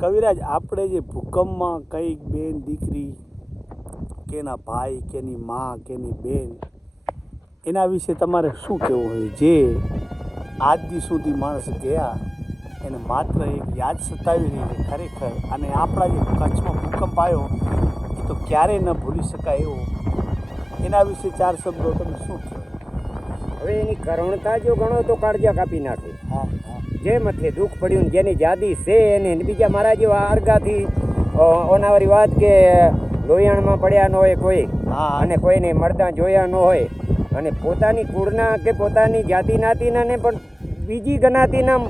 કવિરાજ આપણે જે ભૂકંપમાં કંઈક બેન દીકરી કેના ભાઈ કેની માં કેની બેન એના વિશે તમારે શું કહેવું હોય? જે આજ દી સુધી માણસ ગયા એને માત્ર એક યાદ સતાવી રહી છે ખરેખર અને આપણા જે કચ્છમાં ભૂકંપ આવ્યો એ તો ક્યારેય ન ભૂલી શકાય એવો. એના વિશે ચાર શબ્દો તમે શું કહો હવે એની કરુણતા જો ગણો તો કાળજા કાપી નાખે. હા. જે મથે દુઃખ પડ્યું ને જેની જાદી છે એને બીજા મારા જેવા અરગાથી ઓનાવારી વાત કે લોહિયાણમાં પડ્યા ન હોય કોઈ હા. અને કોઈને મળતા જોયા ન હોય. અને પોતાની કુળના કે પોતાની જાતિ નાતીના ને પણ બીજી જ્ઞાતિના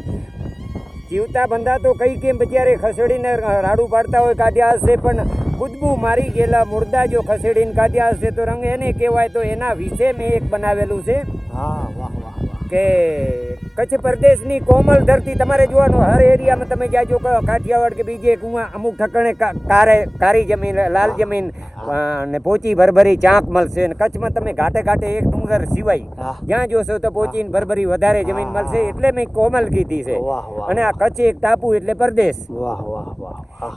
જીવતા બંધા તો કઈ કેમ બિચારે ખસેડીને રાડું પાડતા હોય કાઢ્યા હશે પણ ખુદબુ મારી ગયેલા મુર્દા જો ખસેડીને કાઢ્યા હશે તો રંગ એને કહેવાય તો એના વિશે મેં એક બનાવેલું છે. હા. કે કચ્છ પ્રદેશની કોમલ ધરતી તમારે જોવાનું હર એરિયામાં તમે જાજો કહો કાઠિયાવાડ કે બીજે કુવા અમુક ઠકણે કારે કારી જમીન લાલ જમીન અને ને પોચી ભરભરી ચાંક મળશે અને કચ્છમાં તમે ઘાટે ઘાટે એક ડુંગર સિવાય. જ્યાં જોશો તો પોચી ને ભરભરી વધારે જમીન મળશે એટલે મેં કોમલ કીધી છે. અને આ કચ્છ એક ટાપુ એટલે પરદેશ.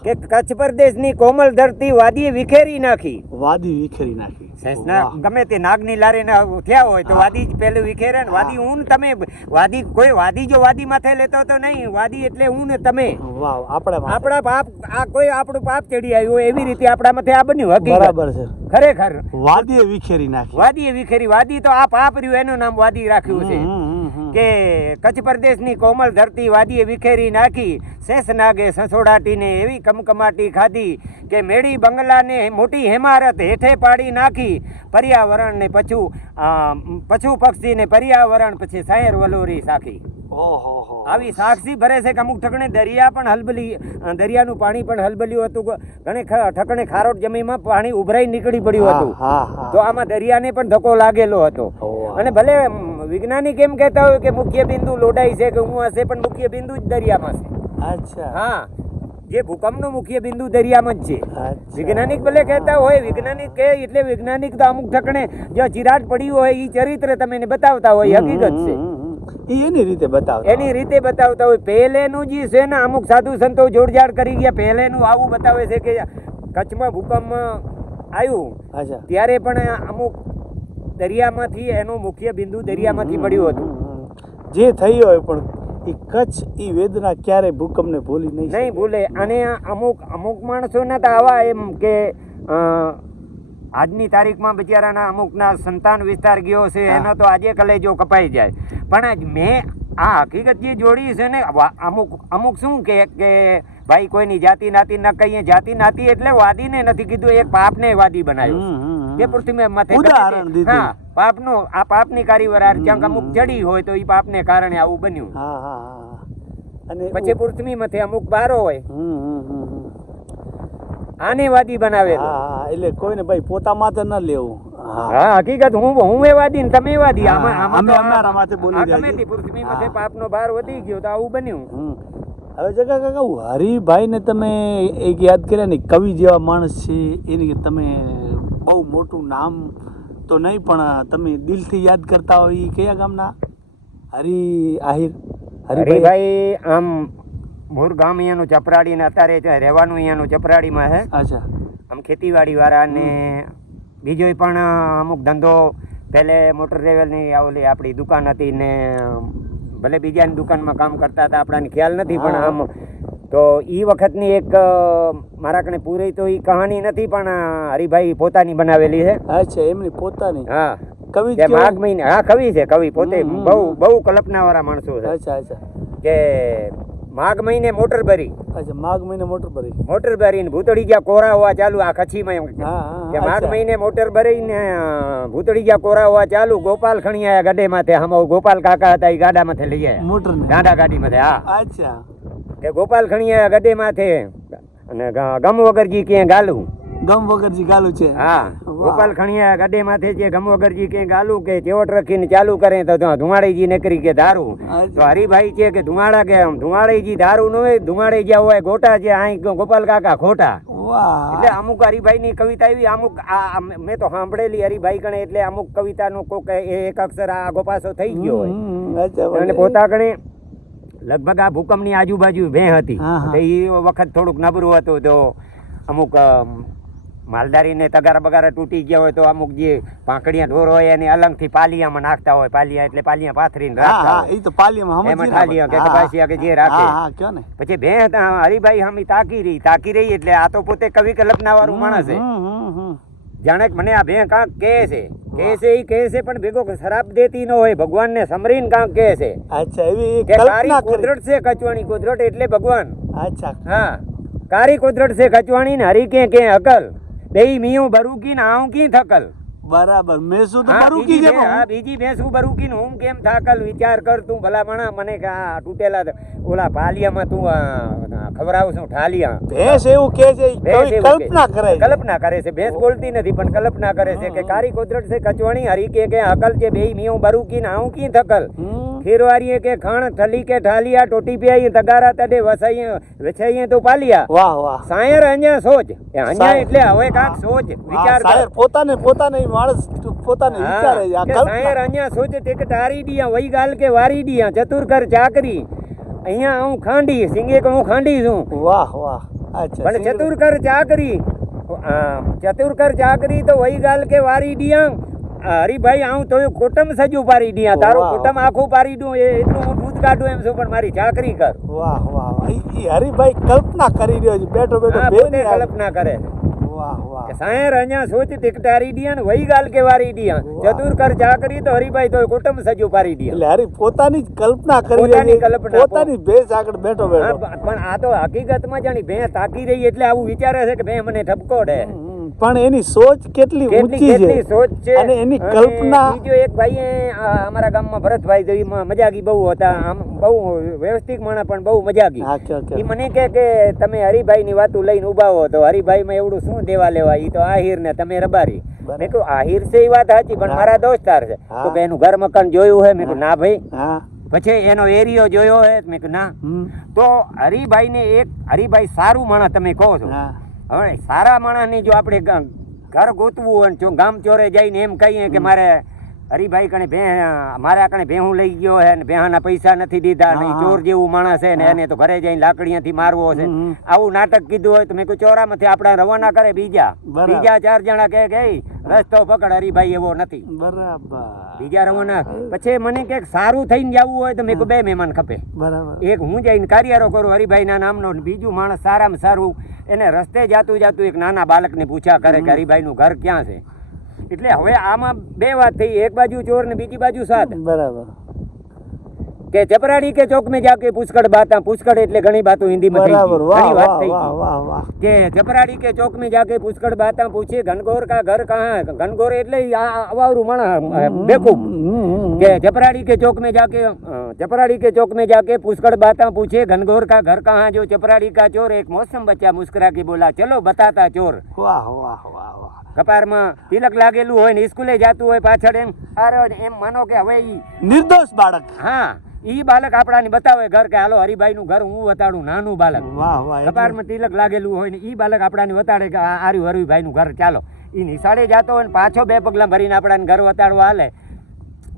કે કચ્છ પ્રદેશની કોમલ ધરતી વાદીએ વિખેરી નાખી. વાદી વિખેરી નાખી. સેન્સના ગમે તે નાગની લારીને થયા હોય તો વાદી જ પહેલું વિખેરે ને વાદી હું તમે વાદી કોઈ વાદી જો વાદી માથે લેતો તો નહીં વાદી એટલે હું ને તમે આપણે પાપ આ કોઈ આપણું પાપ ચડી આવ્યું હોય એવી રીતે આપણા માથે આ બન્યું હકીકત. બરાબર છે. ખરેખર. વાદીએ વિખેરી નાખી. વાદીએ વિખેરી. વાદી તો આ પાપ રહ્યું એનું નામ વાદી રાખ્યું છે. કે કચ્છ પ્રદેશની કોમલ ધરતી વાદીએ વિખેરી નાખી. શેષનાગે સસોડાટીને એવી કમકમાટી ખાધી કે મેળી બંગલાને મોટી હેમારત હેઠે પાડી નાખી. પર્યાવરણને પછું પશુ પક્ષીને પર્યાવરણ પછી સાયર વલોરી સાખી. આવી સાક્ષી ભરે છે કે અમુક ઠકણે દરિયા પણ હલબલી દરિયાનું પાણી પણ હલબલ્યું હતું. ઘણે ઠકણે ખારોટ જમીનમાં પાણી ઉભરાઈ નીકળી પડ્યું હતું. તો આમાં દરિયાને પણ ધક્કો લાગેલો હતો. અને ભલે વૈજ્ઞાનિક એમ કહેતા હોય કે મુખ્ય બિંદુ લોડાઈ છે કે હું હશે પણ મુખ્ય બિંદુ જ દરિયામાં છે? અચ્છા. હા. જે ભૂકંપનો મુખ્ય બિંદુ દરિયામાં જ છે. વૈજ્ઞાનિક ભલે કહેતા હોય વૈજ્ઞાનિક કહે એટલે વૈજ્ઞાનિક તો અમુક ઠકણે જો ચિરાટ પડ્યું હોય એ ચરિત્ર તમે એને બતાવતા હોય હકીકત છે. એની રીતે બતાવતા એની રીતે બતાવતા હોય. પહેલેનું જે છે ને અમુક સાધુ સંતો જોડજાડ કરી ગયા પહેલેનું આવું બતાવે છે કે કચ્છમાં ભૂકંપ આવ્યું. અચ્છા. ત્યારે પણ અમુક દરિયામાંથી એનું મુખ્ય બિંદુ દરિયામાંથી પડ્યું હતું. જે થઈ હોય પણ એ કચ્છ એ વેદના ક્યારેય ભૂકંપને ભૂલી નહીં નહીં ભૂલે. અને અમુક અમુક માણસોના તો આવા એમ કે આજની તારીખમાં બિચારાના અમુકના સંતાન વિસ્તાર ગયો છે એનો તો આજે કલેજો કપાઈ જાય. પણ આજ મેં આ હકીકત જે જોડી છે ને અમુક અમુક શું કે કે ભાઈ કોઈની જાતિ નાતી ન કહીએ. જાતિ નાતી એટલે વાદીને નથી કીધું એક પાપને વાદી બનાવ્યો છે. કે પૃથ્વી માથે ઉદાહરણ દીધું. હા પાપનો આ પાપની કારીવરાર જ્યાં અમુક જડી હોય તો એ પાપને કારણે આવું બન્યું. હા હા અને પછી પૃથ્વી માથે અમુક બારો હોય. આને વાદી બનાવે હા એટલે કોઈને ભાઈ પોતા માથે ન લેવું. હા. હકીકત હું હું એ વાદી ને તમે વાદી. આમાં આમાં અમે અમારા માથે બોલી છીએ. તે પૃથ્વી માથે પાપનો ભાર વધી ગયો તો આવું બન્યું. હવે જગા કાકા હરિભાઈને તમે એક યાદ કર્યા ને કવિ જેવા માણસ છે એની તમે બહુ મોટું નામ તો નહીં પણ તમે દિલથી યાદ કરતા હોય એ કયા ગામના? હરી આહિર હરિભાઈ? આમ મૂળ ગામ અહીંયાનું ચપરાડી ને અત્યારે રહેવાનું અહીંયાનું ચપરાડીમાં છે અચ્છા. આમ ખેતીવાડી વાળા ને બીજોય પણ અમુક ધંધો પહેલે મોટર રેવલની ઓલી આપણી દુકાન હતી ને ભલે બીજાની દુકાનમાં કામ કરતા હતા આપણાને ખ્યાલ નથી પણ આમ તો એ વખતની એક મારા કણે પૂરી તો એ કહાની નથી પણ હરિભાઈ પોતાની બનાવેલી છે. અચ્છા એમની પોતાની. હા. કવિ છે માઘ મહિને હા કવિ છે કવિ પોતે બહુ. બહુ કલ્પનાવાળા માણસો છે. અચ્છા અચ્છા. કે માઘ મહિને મોટર ભરી. અચ્છા માઘ મહિને મોટર ભરી. મોટર ભરીને ભૂતળી ગયા કોરા હોવા ચાલુ આ કચ્છીમાં એમ કે. માઘ મહિને મોટર ભરી ને ભૂતળી ગયા કોરા હોવા ચાલુ ગોપાલ ખણી આયા ગાડે માથે હમ ગોપાલ કાકા હતા એ ગાડા માથે લઈ આયા. મોટર ગાડા ગાડી માથે હા. અચ્છા. કે ગોપાલ ખણી આયા ગાડે માથે. અને ગમ વગરજી કે ગાલું. ગમ વગરજી ગાલું છે? હા. ગોપાલ ખણીયા ગાડે માથે છે ગમ વગરજી ક્યાં ગાલું કે ચેવટ રાખીને ચાલુ કરે તો ધુમાડીજી નીકળી કે દારૂ તો હરિભાઈ છે કે ધુમાડા કે આમ ધુમાડીજી દારૂ નો ધુમાડી જ્યાં હોય ગોટા છે અહીં ગોપાલ કાકા ખોટા. એટલે અમુક હરિભાઈ ની કવિતા એવી અમુક આ મેં તો સાંભળેલી હરિભાઈ ગણે એટલે અમુક કવિતા નું કોક એ- એક અક્ષર આ ગોપાસો થઈ ગયો હોય. અને પોતા કણે લગભગ આ ભૂકંપની આજુબાજુ ભે હતી. એ વખત થોડુંક નબળું હતું તો અમુક અમ, માલધારીને તગારા બગારા તૂટી ગયા હોય તો અમુક જે પાંખડિયા ઢોર હોય એને અલગથી પાલિયામાં નાખતા હોય. પાલિયા એટલે પાલિયા પાથરીને રાખતા હોય. એ તો પાલિયામાં એમાં ઠાલિયા કે કપાસિયા કે જે રાખે. પછી ભે હતા હરિભાઈ હમી તાકી રહી. તાકી રહી એટલે આ તો પોતે કવિ કલ્પના વાળું માણસ છે. જાણે મને આ ભે કાંક કહે છે. કહે છે કહે છે પણ ભેગો શરાબ દેતી ન હોય ભગવાનને સમરીન કામ કહે છે. અચ્છા એવી કે કલ્પના કુદરત છે કચવાણી કુદરત એટલે ભગવાન. અચ્છા. હા. કારી કુદરત છે કચવાણી ને હરી કે કે અકલ. દેઈ મિયું બરુકી ને આવું કી થકલ. બરાબર. મેં શું તો બરુકી છે હા, બીજી ભેંસું બરુકી ને હું કેમ થાકલ? વિચાર કર તું ભલા ભણા મને કે આ તૂટેલા ઓલા પાલિયામાં તું ખવરાવ છું ઠાલિયા ભેંસ એવું કે છે કે- કલ્પના કરે છે. કલ્પના કરે છે. ભેંસ બોલતી નથી પણ કલ્પના કરે છે કે કારી કુદરત છે કચવાણી હરી કે કે અકલ છે બેઈ મિયું બરુકી ને આવું કી થકલ? હમ. ખીરવારીએ કે ખાણ થલી કે ઠાલિયા ટોટી પીઆઈ તગારા તડે વસાઈએ વછાઈએ તો પાલિયા. વાહ વાહ. સાયર અહીંયા સોચ એ અહીંયા. એટલે હવે કાક સોચ વિચાર સાયર પોતાને પોતાને માણસ પોતાને વિચારે આ સાયર અહીંયા સોચ ટેક તારી ડિયા વઈ ગાલ કે વારી ડિયા ચતુર કર ચાકરી. અહીંયા હું ખાંડી સિંગે કે હું ખાંડી છું. વાહ વાહ. અચ્છા પણ ચતુર કર ચાકરી ચતુર કર ચાકરી તો વઈ ગાલ કે વારી આ, હરીભાઈ આવું તો કોટમ સજુ પારી ડિયા તારો વાહ. આખું પારી દઉં એ એટલું હું દૂધ કાઢું એમ છું પણ મારી ચાકરી કર. વાહ વાહ વાહ. હરિભાઈ કલ્પના કરી રહ્યો છે બેઠો બેઠો બેને કલ્પના કરે વાહ વાહ. કે અહીંયા સોચ તિકટારી ડિયા ને વહી ગાલ કે વારી દિયા ચતુર કર ચાકરી તો હરીભાઈ તો કુટુંબ સજુ પારી ડિયા એટલે હરી પોતાની કલ્પના કરી પોતાની કલ્પના, પોતાની ભેંસ આગળ બેઠો બેઠો. પણ આ તો હકીકતમાં જાણી ભે તાકી રહી એટલે આવું વિચારે છે કે ભે મને ઠપકો દે. પણ એની સોચ કેટલી ઊંચી છે? સોચ છે? અને એની કલ્પના બીજો એક ભાઈએ અમારા ગામમાં ભરતભાઈ જેવી મજાકી બહુ હતા. આમ બહુ વ્યવસ્થિત માણસ પણ બહુ મજાકી કયો મને કહે કે તમે હરિભાઈ ની વાતું લઈને ઊભા હો તો હરિભાઈ માં એવડું શું દેવા લેવા? એ તો આહિર ને તમે રબારી. મેં કહ્યું આહિર છે એ વાત સાચી પણ મારા દોસ્તાર છે. તો કે એનું ઘર મકાન જોયું હે? મેં કહ્યું ના ભાઈ. પછી એનો એરિયો જોયો હે? મેં કહ્યું ના. તો હરિભાઈ ને એક હરિભાઈ સારું માણસ તમે કહો છો. હવે સારા માણસની જો આપણે ઘર ગોતવું હોય જો ગામ ચોરે જઈને એમ કહીએ કે મારે હરિભાઈ કણે ભે મારા કણે ભેહું લઈ ગયો હે ને ભેહાના પૈસા નથી દીધા ને ચોર જેવું માણસ છે ને એને તો ઘરે જઈને લાકડીયાથી મારવો છે. આવું નાટક કીધું હોય તો મેં કોઈ ચોરામાંથી આપણે રવાના કરે બીજા. બીજા ચાર જણા કે કે રસ્તો પકડ હરિભાઈ એવો નથી. બરાબર. બીજા રવાના પછી મને કે સારું થઈને જવું હોય તો મેં કહ્યું બે મહેમાન ખપે. બરાબર. એક હું જઈને કાર્યારો કરું હરિભાઈના નામનો બીજું માણસ સારામાં સારું એને રસ્તે જાતું જાતું એક નાના બાળકને પૂછ્યા કરે કે હરિભાઈનું ઘર ક્યાં છે? એટલે હવે આમાં બે વાત થઈ એક બાજુ ચોર ને બીજી બાજુ સાત બરાબર કે ચપરાડી કે ચોક में जाके पुष्कड़ बाता पुष्कड़ એટલે ઘણી બાતો હિન્દીમાં થઈ બરાબર ગઈ વાહ ઘણી વાત વાહ થઈ વાહ ગઈ વાહ વાહ કે ચપરાડી કે ચોક में जाके पुष्कड़ बाता पूछे घनघोर का घर कहाँ है घनघोर એટલે ઈ આ અવાવરું માણસ બેકૂફ હમ, હમ, કે चपराड़ी के चौक में जाके अ, चपराड़ी के चौक में जाके पुष्कड़ बाता पूछे घनघोर का घर कहाँ जो चपराड़ी का चोर एक मौसम बच्चा मुस्कुरा के बोला चलो बताता चोर વાહ વાહ વાહ વાહ કપારમાં તિલક લાગેલું હોય ને સ્કૂલે જાતું હોય પાછળ એમ. અરે એમ માનો કે હવે ઈ નિર્દોષ બાળક. હા ઈ બાલક આપણાને બતાવે ઘર કે હાલો હરિભાઈ નું ઘર હું બતાડું નાનું વાહ કપારમાં તિલક લાગેલું હોય ને ઈ બાલક આપણાને બતાડે કે આર્યું હરિભાઈ નું ઘર ચાલો. ઈ નિશાળે જાતો હોય ને પાછો બે પગલા ભરીને આપણાને ઘર વતાડવા હાલે.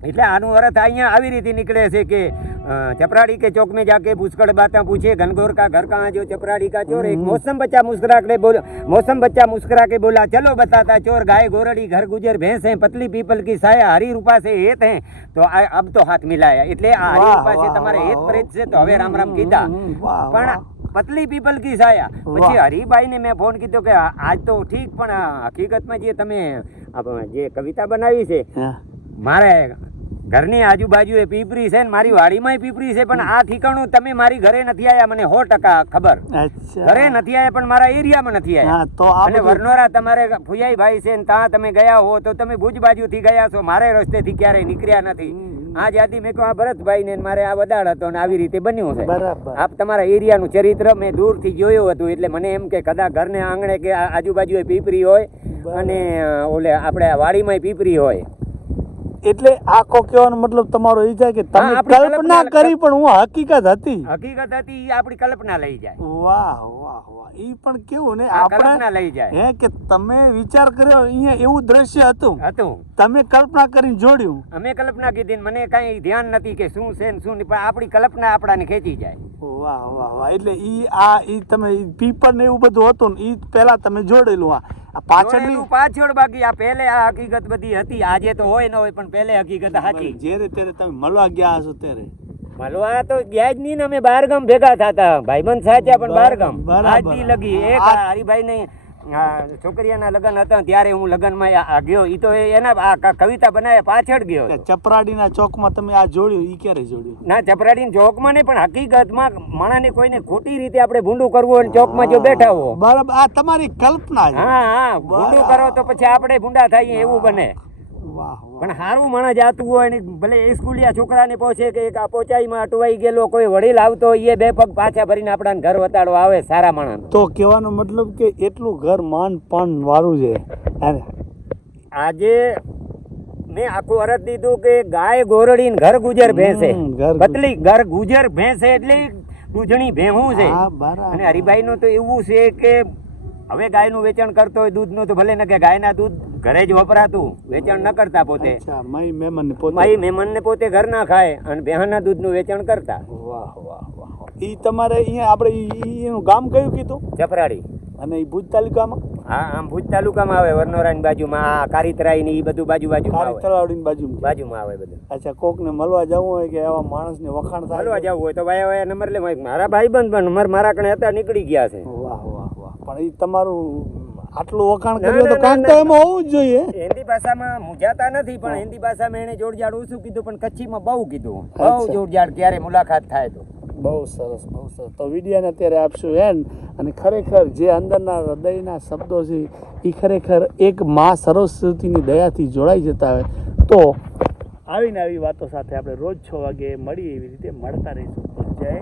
એટલે આનું અર્થ અહીંયા આવી રીતે નીકળે છે કે चपराड़ी के चौक में जाके पुष्कड़ बातें पूछे घनघोर का घर कहाँ जो चपराड़ी का चोर एक मौसम बच्चा मुस्कुरा के बोला मौसम बच्चा मुस्कुरा के बोला चलो बताता चोर गाय गोरड़ी घर गुजर भैंस है पतली पीपल की साया हरी रूपा से हेत है तो आ- अब तो हाथ मिलाया એટલે આ હરી વાહ, રૂપા છે વાહ, તમારે વાહ, હેત પ્રેત છે તો હવે રામ રામ કીધા હમ, વાહ, પણ વાહ. પતલી પીપલ કી સાયા પછી વાહ. હરિભાઈ ને મેં ફોન કીધો કે આ- આજ તો ઠીક પણ આ હકીકતમાં જે તમે આ જે કવિતા બનાવી છે હા. મારે ઘરની આજુબાજુ એ પીપરી છે ને મારી વાડીમાં પીપરી છે પણ આ ઠીકાણું તમે મારી ઘરે નથી આયા મને સો ટકા ખબર. ઘરે નથી આયા પણ મારા એરિયામાં નથી આયા. તો અને વરનોરા તમારે ફુયાઈ ભાઈ છે ને ત્યાં તમે ગયા હો તો તમે ભુજ બાજુથી ગયા છો મારે રસ્તેથી ક્યારેય નીકળ્યા નથી. આ જાતિ મેં કહું આ ભરતભાઈ ને મારે આ વદાડ હતો ને આવી રીતે બન્યું છે. આપ તમારા એરિયાનું ચરિત્ર મેં દૂરથી જોયું હતું એટલે મને એમ કે કદાચ ઘરને આંગણે કે આજુબાજુ પીપરી હોય અને ઓલે આપણે વાડીમાં વાડીમાંય પીપરી હોય. એટલે આખો કહેવાનો મતલબ તમારો એ જાય કે તમે કલ્પના કરી પણ હું હકીકત હતી. હકીકત હતી એ આપણી કલ્પના લઈ જાય. વાહ વાહ વાહ. એ પણ કેવું ને આપણે લઈ જાય. હે કે તમે વિચાર કર્યો અહીંયા એવું દ્રશ્ય હતું. હતું. તમે કલ્પના કરીને જોડ્યું. અમે કલ્પના કીધી મને કઈ ધ્યાન નથી કે શું છે ને શું નહીં પણ આપણી કલ્પના આપણાને ખેંચી જાય. વાહ વાહ વાહ. એટલે ઈ આ ઈ તમે પીપર ને એવું બધું હતું ને ઈ પહેલા તમે જોડેલું આ. પાછળની પાછળ બાકી આ પહેલે આ હકીકત બધી હતી. આજે તો હોય ન હોય પણ પહેલે હકીકત સાચી જ્યારે ત્યારે તમે મળવા ગયા હશો ત્યારે. મળવા તો ગયા જ નહીં ને અમે બાર ગામ ભેગા થતા. ભાઈબંધ સાચા પણ બાર ગામ બરાબર. લગી. એક હરિભાઈ ને છોકરીયાના લગ્ન હતા ત્યારે હું લગ્નમાં ગયો. એ તો એના આ કવિતા બનાવ્યા પાછળ ગયો. ચપરાડીના ચોકમાં તમે આ જોડ્યું એ ક્યારે જોડ્યું? ના ચપરાડી ચોકમાં નહીં પણ હકીકતમાં માણસને કોઈને ખોટી રીતે આપણે ભૂંડું કરવું હોય ચોકમાં જો બેઠા હો. બરાબર. આ તમારી કલ્પના હા હા. ભૂંડું કરો તો પછી આપણે ભૂંડા થઈએ એવું બને. વાહ. પણ સારું માણસ જાતું હોય ને ભલે સ્કૂલિયા છોકરાને પહોંચે કે એક આ પોચાઈમાં અટવાઈ ગયેલો કોઈ વડીલ આવતો એ બે પગ પાછા ભરીને આપણાને ઘર વતાડવા આવે સારા માણસ. તો કહેવાનો મતલબ કે એટલું ઘર માન પાન વાળું છે. આજે મેં આખું અરજ દીધું કે ગાય ગોરડી ઘર ગુજર ભેંસે. બદલી ઘર ગુજર. ભેંસે એટલે ગુજણી ભેહું છે. અને હરિભાઈ અને હરિભાઈનું તો એવું છે કે હવે ગાયનું વેચાણ કરતો હોય દૂધનું તો ભલે ને કે ગાયના દૂધ ઘરે જ વપરાતું વેચાણ ન કરતા પોતે. માઈ મહેમાનને પોતે? માઈ મહેમાનને પોતે ઘર ના ખાય અને બેહાના દૂધનું વેચાણ કરતા. વાહ વાહ વાહ ઈ તમારે અહીંયા આપણે એનું ગામ કયું કીધું? ચપરાડી અને ઈ ભુજ તાલુકામાં? હા આમ ભુજ તાલુકામાં આવે વરનોરાની બાજુમાં આ કારીતરાઈ ની બધું બાજુ બાજુ આવે. બાજુ બાજુમાં આવે બધું. અચ્છા કોકને મળવા જવું હોય કે આવા માણસને વખાણ થાય? ચાલવા જવું હોય તો વાયા વાયા નંબર લે. મારા ભાઈ બંધ પણ નંબર મારા કણે હતા નીકળી ગયા છે. પણ એ તમારું આટલું વખાણ કર્યું તો કાંક તો એમાં હોવું જ જોઈએ. હિન્દી ભાષામાં મૂંઝાતા નથી પણ હિન્દી ભાષામાં એને જોડજાડ ઓછું કીધું પણ કચ્છીમાં બહુ કીધું બહુ. જોડજાડ ક્યારે મુલાકાત થાય તો. બહુ સરસ બહુ સરસ. તો વિડિયાને અત્યારે આપશું એન અને ખરેખર જે અંદરના હૃદયના શબ્દો છે એ ખરેખર એક મા સરસ્વતીની દયાથી જોડાઈ જતા હોય. તો આવીને આવી વાતો સાથે આપણે રોજ છ વાગે મળીએ એવી રીતે મળતા રહીશું. જય